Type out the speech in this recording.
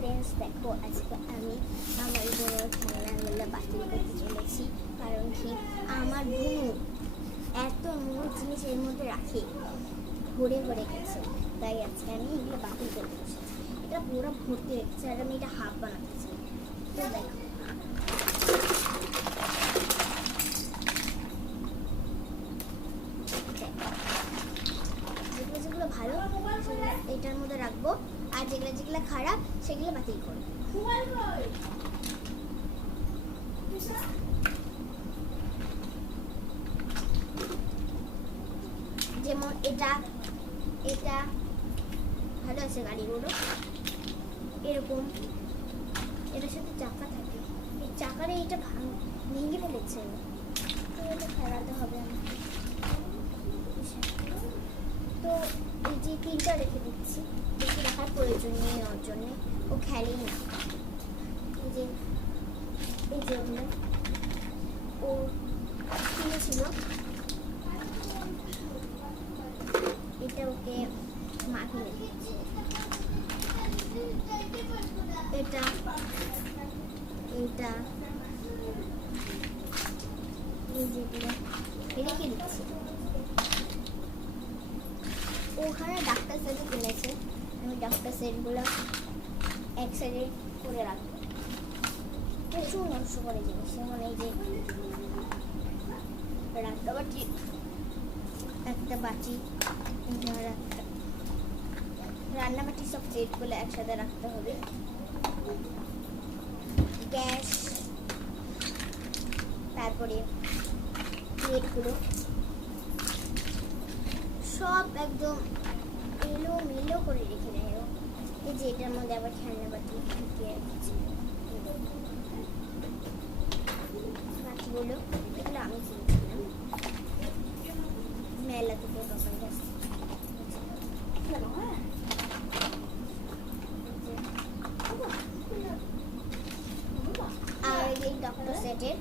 Friends, দেখো আজকে আমি আমার বোনের খেলনাগুলো বাতিল করতে চলেছি। কারণ কি, আমার বোন এত নোট জিনিস এর মধ্যে রাখে, ভরে ভরে গেছে, তাই আজকে আমি এগুলো বাতিল করতে বসেছি। এটা পুরো ভর্তি হয়ে গেছে আর আমি এটা হাফ বানাতে চাই। তো দেখো, যেগুলো ভালো সেগুলো এটার মধ্যে রাখবো, আর যেগুলো যেগুলো খারাপ সেগুলো বাতিল করবো। যেমন এটা এটা ভালো আছে, গাড়িগুলো এরকম, এটার সাথে চাকা থাকে, এই চাকারে এটা ভেঙে ফেলেছে, তো এটা ফেরাতে হবে আমাকে। তো এই যে তিনটা রেখে দিচ্ছি, বেশি রাখার প্রয়োজন নেই ওর জন্যে, ও খেলেই না। এই যে ওগুলো ও কিনেছিল, এটা ওকে মা কিনে দিচ্ছে। এটা এইটা এই যেগুলো রেখে দিচ্ছি। ওখানে ডাক্তার সেট কিনেছে, আমি ডাক্তার সেটগুলো এক সাইডে করে রাখবো। প্রচুর নষ্ট করে জিনিস, যেমন এই যে রান্না বাটি, একটা বাটি, রান্নাবাটি সব সেটগুলো একসাথে রাখতে হবে। গ্যাস, তারপরে প্লেটগুলো সব একদম এলো মেলো করে রেখে দেয়। এই যে এটার মধ্যে আবার খেলনা বাটি ঢুকিয়ে রেখেছি। বাটিগুলো এগুলো আমি কিনেছিলাম মেলা থেকে, বাবার কাছে। আর এই ডক্টর সেটের